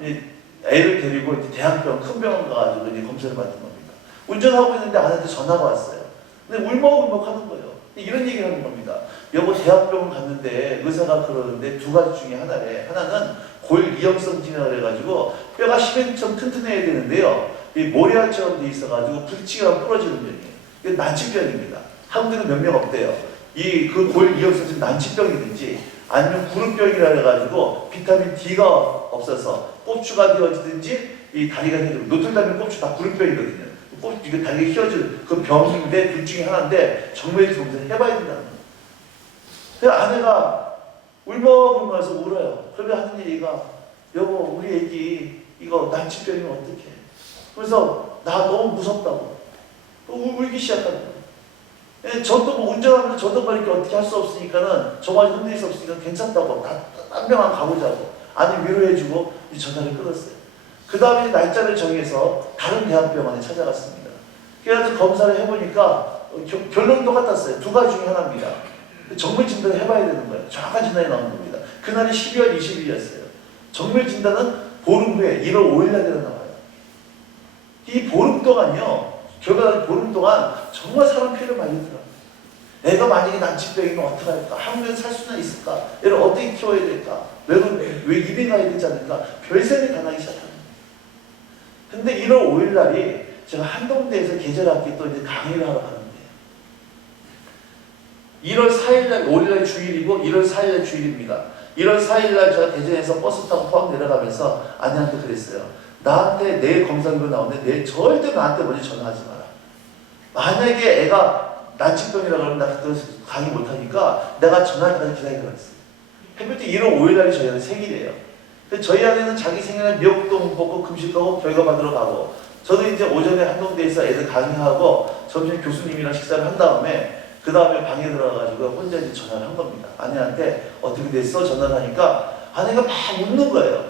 애를 데리고 이제 대학병원 큰 병원 가가지고 이제 검사를 받은 겁니다. 운전하고 있는데 아내한테 전화가 왔어요. 근데 울먹울먹 하는 거예요. 이런 얘기를 하는 겁니다. 여보 대학병원 갔는데 의사가 그러는데 두 가지 중에 하나래. 하나는 골이염성 질환을 해가지고 뼈가 시멘처럼 튼튼해야 되는데요. 이 모래알처럼 돼 있어가지고 부딪히면 부러지는 병이에요. 이게 난치병입니다. 한국에는 몇 명 없대요. 그 골이염성 난치병이든지 아니면 구름병이라 해가지고 비타민 D가 없어서 꼽추가 되어지든지 이 다리가 되어지고 노틀담의 꼽추 다 구름병이거든요. 이거 다리가 휘어지는 그 병인데 둘 중에 하나인데 정맥 검사를 해봐야 된다는 거예요. 그래서 아내가 울먹울먹해서 울어요. 그러면 하는 얘기가 여보 우리 애기 이거 난치병이면 어떡해. 그래서 나 너무 무섭다고 울기 시작하는 거예요. 저도 뭐 운전하면서 저도 뭐 이렇게 어떻게 할 수 없으니까는 저만 흔들 수 없으니까 괜찮다고 딴 병원 가보자고 아니 위로해주고 전화를 끊었어요. 그 다음에 날짜를 정해서 다른 대학병원에 찾아갔습니다. 그래서 검사를 해보니까 결론은 똑같았어요. 두 가지 중에 하나입니다. 정밀 진단을 해봐야 되는 거예요. 정확한 진단이 나오는 겁니다. 그날이 12월 20일이었어요. 정밀 진단은 보름 후에 1월 5일 날에 나와요. 이 보름 동안요. 결과는 보름 동안 정말 사람 피해를 많이 들어요. 애가 만약에 난치병이면 어떻게 할까? 한국에서 살 수는 있을까? 얘를 어떻게 키워야 될까? 왜 입에 가야 되지 않을까? 별생이 가나기 시작합니다. 근데 1월 5일 날이 제가 한동대에서 계절학기 또 이제 강의를 하러 가는데 1월 4일 날, 5일 날 주일이고 1월 4일 날 주일입니다. 1월 4일 날 제가 대전에서 버스 타고 포항 내려가면서 아내한테 그랬어요. 나한테 내일 검사기로 나오는데 내일 절대 나한테 먼저 전화하지 마라. 만약에 애가 난치병이라고 하면 나 그때 강의 못하니까 내가 전화할 때까지 기다리라고 했어요. 해필 때 1월 5일 날이 저희는 생일이에요. 저희 아내는 자기 생일날 미역도 먹고 금식하고 결과 받으러 가고 저도 이제 오전에 한동대에서 애들 강의하고 점심 교수님이랑 식사를 한 다음에 그 다음에 방에 들어가가지고 혼자 이제 전화를 한 겁니다. 아내한테 어떻게 됐어? 전화를 하니까 아내가 막 웃는 거예요.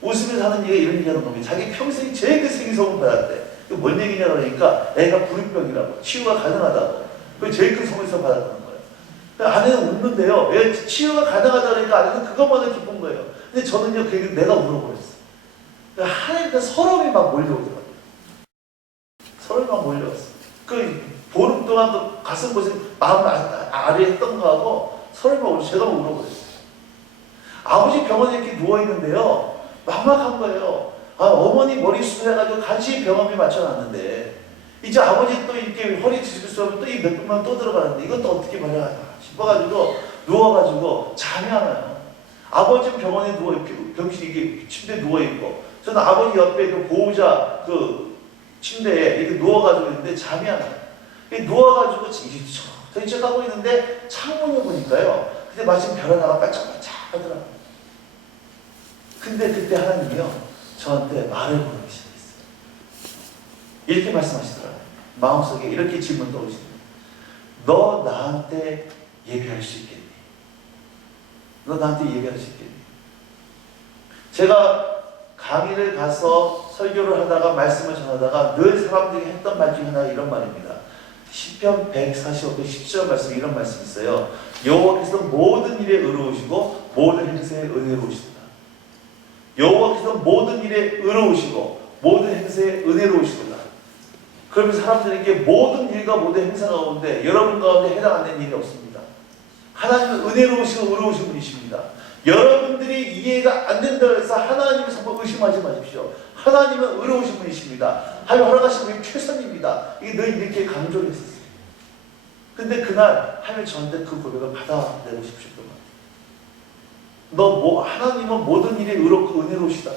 웃으면서 하는 얘기가 이런 얘기 하는 겁니다. 자기 평생 제일 큰 생리소문 받았대. 뭔 얘기냐 그러니까 애가 불임병이라고 치유가 가능하다고. 그게 제일 큰 성에서 받았다는 거예요. 아내는 웃는데요. 왜 치유가 가능하다 그러니까 아내는 그것만을 기쁜 거예요. 근데 저는요, 그 얘기를 내가 물어버렸어요. 하나님께 서러움이 막 몰려오더라고요. 서러움이 막 몰려왔어요. 그 보름 동안 그 가슴 고생 마음 아래 했던 거하고 서러움이 막 제가 막 물어버렸어요. 아버지 병원에 이렇게 누워있는데요. 막막한 거예요. 어머니 머리 수술해가지고 간신히 병원비 맞춰놨는데 이제 아버지 또 이렇게 허리 뒤집수하면 또 이 몇 분만 또 들어가는데 이것도 어떻게 말해야 싶어가지고 누워가지고 잠이 안 와요. 아버지 병원에 병실 이게 침대에 누워있고 저는 아버지 옆에 그 보호자 그 침대에 이렇게 누워가지고 있는데 잠이 안 와요. 누워가지고 저기 하고 있는데 창문을 보니까요. 근데 마침 별 하나가 반짝반짝 하더라고요. 근데 그때 하나님이요. 저한테 말을 걸기 시작했어요. 이렇게 말씀하시더라고요. 마음속에 이렇게 질문 떠오시네요. 너 나한테 예배할 수 있겠니? 너 나한테 예배할 수 있겠니? 제가 강의를 가서 설교를 하다가 말씀을 전하다가 늘 사람들이 했던 말 중에 하나가 이런 말입니다. 시편 145편 10절 말씀에 이런 말씀이 있어요. 여호와께서 모든 일에 의로우시고 모든 행세에 은혜로우시다. 여호와께서 모든 일에 의로우시고 모든 행세에 은혜로우시도다. 그러면 사람들에게 모든 일과 모든 행사 가운데 여러분 가운데 해당 안 되는 일이 없습니다. 하나님은 은혜로우시고 의로우신 분이십니다. 여러분들이 이해가 안 된다고 해서 하나님을 정말 의심하지 마십시오. 하나님은 의로우신 분이십니다. 하나님 허락하신 분이 최선입니다. 이게 늘 이렇게 강조를 했었어요. 근데 그날 하나님 저한테 그 고백을 받아내고 싶으셨던 거예요. 하나님은 모든 일에 의롭고 은혜로우시다며.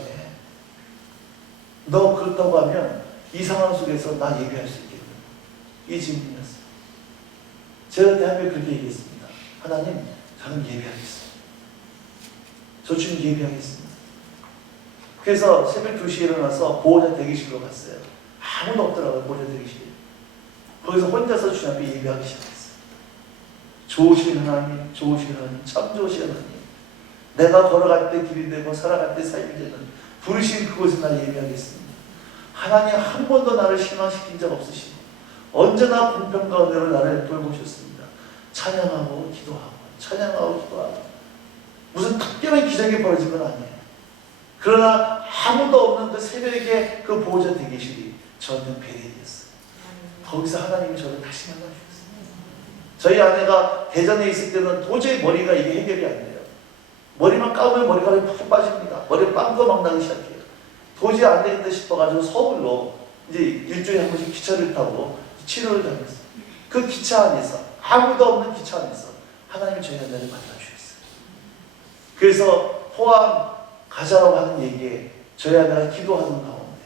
너 그렇다고 하면 이 상황 속에서 나 예배할 수 있겠니? 이 질문이었어요. 제가 대한민국에 그렇게 얘기했습니다. 하나님, 저는 예배하겠습니다. 저 주님 예배하겠습니다. 그래서 새벽 2시에 일어나서 보호자 대기실로 갔어요. 아무도 없더라고요, 보호자 대기실에. 거기서 혼자서 주님 앞에 예배하기 시작했어요. 좋으신 하나님, 좋으신 하나님, 참 좋으신 하나님. 내가 걸어갈 때 길이 되고 살아갈 때 삶이 되는 부르신 그곳에 나 예배하겠습니다. 하나님 한 번도 나를 실망시킨 적 없으시고 언제나 공평 가운데로 나를 돌보셨습니다. 찬양하고 기도하고 찬양하고 기도하고 무슨 특별한 기적이 벌어진 건 아니에요. 그러나 아무도 없는 그 새벽에 그 보호자 대기실이 저한테 베델이었어요. 거기서 하나님이 저를 다시 만나주셨어요. 저희 아내가 대전에 있을 때는 도저히 머리가 이게 해결이 안 돼요. 머리만 감으면 머리카락이 푹 빠집니다. 머리 빵도 막 나기 시작해요. 도저히 안 되겠다 싶어가지고 서울로 이제 일주일에 한 번씩 기차를 타고 치료를 다녔어요. 그 기차 안에서 아무도 없는 기차 안에서 하나님이 저희 아내를 만나주셨어요. 그래서 포항 가자라고 하는 얘기에 저희 아내가 기도하는 가운데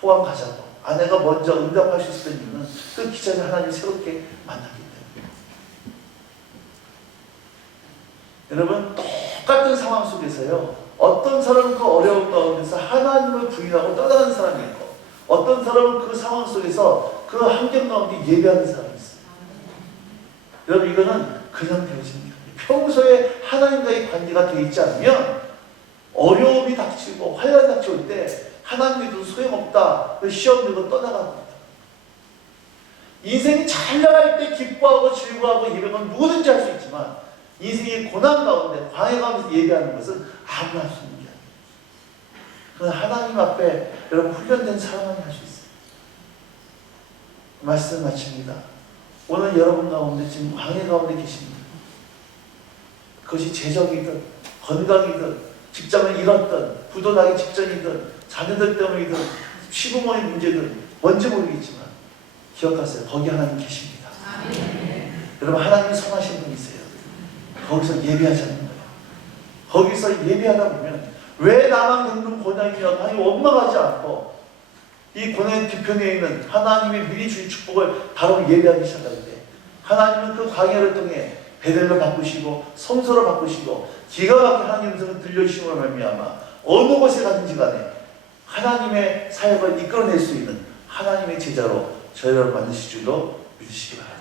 포항 가자고 아내가 먼저 응답할 수 있었던 이유는 그 기차를 하나님이 새롭게 만났기 때문에. 여러분 똑같은 상황 속에서요 어떤 사람은 그 어려운 가운데서 하나님을 부인하고 떠나는 사람이 있고 어떤 사람은 그 상황 속에서 그 환경 가운데 예배하는 사람이 있어요. 여러분 이거는 그냥 되어지는 게 아니에요. 평소에 하나님과의 관계가 되어 있지 않으면 어려움이 닥치고 환란이 닥쳐올 때 하나님 믿어도 소용없다. 시험 들고 떠나갑니다. 인생이 잘 나갈 때 기뻐하고 즐거워하고 예배하면 누구든지 할 수 있지만 인생의 고난 가운데 광야 가운데서 예배하는 것은 아무나 할 수 있는 게 아니에요. 그건 하나님 앞에 여러분 훈련된 사람만이 할 수 있어요. 말씀 마칩니다. 오늘 여러분 가운데 지금 광야 가운데 계십니다. 그것이 재정이든 건강이든 직장을 잃었든 부도나기 직전이든 자녀들 때문이든 시부모의 문제든 뭔지 모르겠지만 기억하세요. 거기 하나님 계십니다. 여러분 하나님이 선하신 분이세요. 거기서 예배하자는 거예요. 거기서 예배하다 보면 왜 나만 겪는 고난이냐고 하나님 원망하지 않고 이 고난의 뒤편에 있는 하나님의 미리 주신 축복을 바로 예배하기 시작할 때 하나님은 그 광야를 통해 베델로 바꾸시고 성소로 바꾸시고 기가 막힌 하나님의 음성을 들려주심으로 말미암아 어느 곳에 가든지 간에 하나님의 사역을 이끌어낼 수 있는 하나님의 제자로 저희를 만드실 줄로 믿으시기 바랍니다.